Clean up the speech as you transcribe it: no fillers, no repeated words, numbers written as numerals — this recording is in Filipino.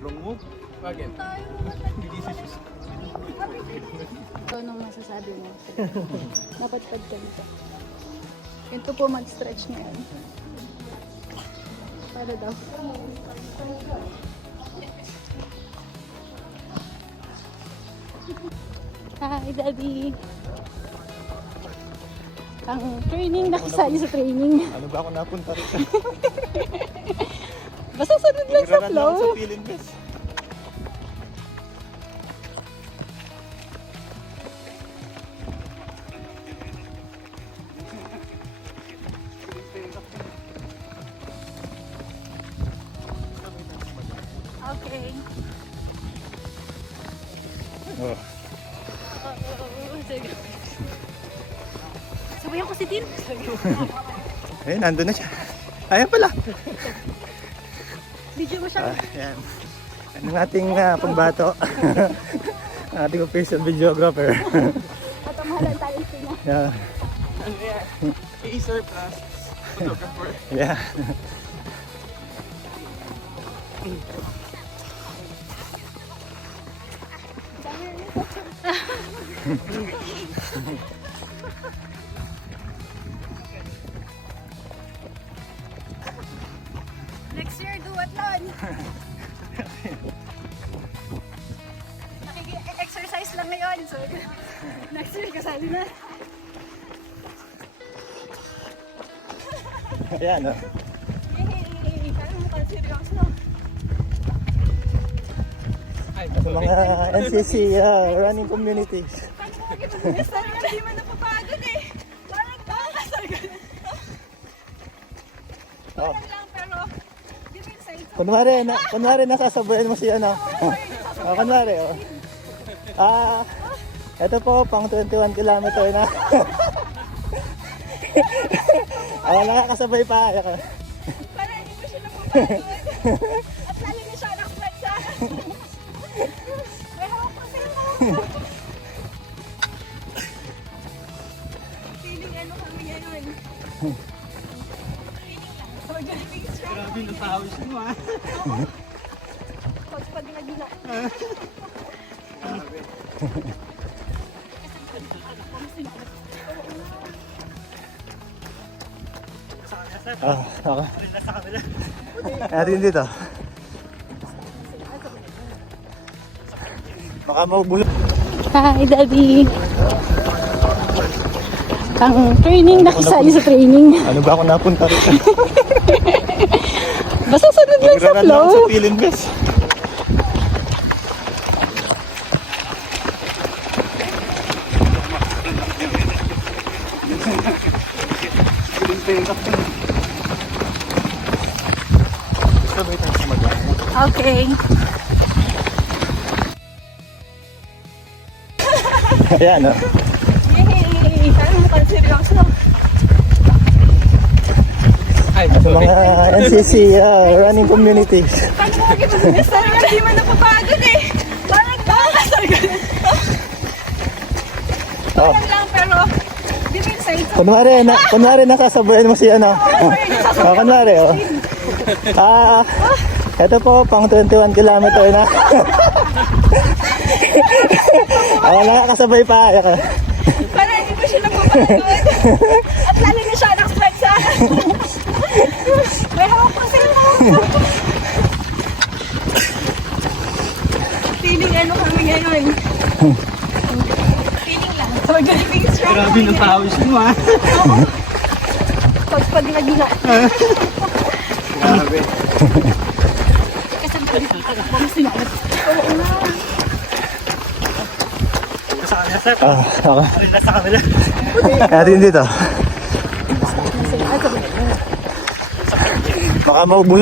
Wrong move? Bakit? So, anong masasabi mo? Mapatpad ka dito. Ito po mag-stretch ngayon. Para daw. Hi, Daddy! Ang training, nakisali sa training. Ano ba ako napunta rito? Basta sunod lang sa Nagraran lang flow. ako sa feeling best. Okay. Oh. Sige. Sabayan ko si Tin. Eh, nandun na siya. Ayan pala. Video mo siya. Ayan. Ano ating pambato? Ang ating official videographer. At ang mahalang talent niya. Yeah. Ano yan? Acer plus photographer. Yeah. Next year, duathlon. Nakiki-exercise lang ngayon. So, next year, kasali na. Ayan, oh. Yay! Parang mukhang seryoso. Sa mga NCC running communities. Paano mo mag-ibig? Hindi man napapagod eh. Parang nakakasal ka na. Oh. Parang lang, pero di ba yung side? Kunwari nasasabayan mo si ano. Oh, kunwari, oh. Ito po, pang 21 kilometer na. Nakakasabay pa. Para hindi mo siya napapagod. At lalo na siya nakapag sa may hawak pa sa'yo mo. Feeling ano kami ngayon. Feeling lang. So, Jollibee siya. Grabe na pawis mo ah. Tapos pag nagina. Okay. Atin dito. Baka magbulok. Hi, Daddy! Ang training, nakisali sa training. Ano ba ako napunta rito? Basta sunod lang sa Nagraran lang flow. ako sa feeling best. Okay. Ayan, oh. Yay! Parang mukhang seryoso. Sa mga NCC running communities. Paano mo mag-ibig? Hindi man napapagod eh. Parang nakakasal ka na. Oh. Parang lang, pero di ba yung side? Kunwari nasasabayan mo si ano. Oh, kunwari, oh. Ito po, pang 21 kilometer na. Nakakasabay pa. Para hindi mo siya napapagod. At lalo na siya nakapag sa may hawak pa sa'yo mo. Feeling ano kami ngayon. Feeling lang. So, Jollibee siya. Grabe na pawis mo ah. Tapos pag nagina. Grabe. Kasi pag sinalat. Oo nga. Sa kanya sir. Okay. Sa kanila. Atin dito. Baka magbulok.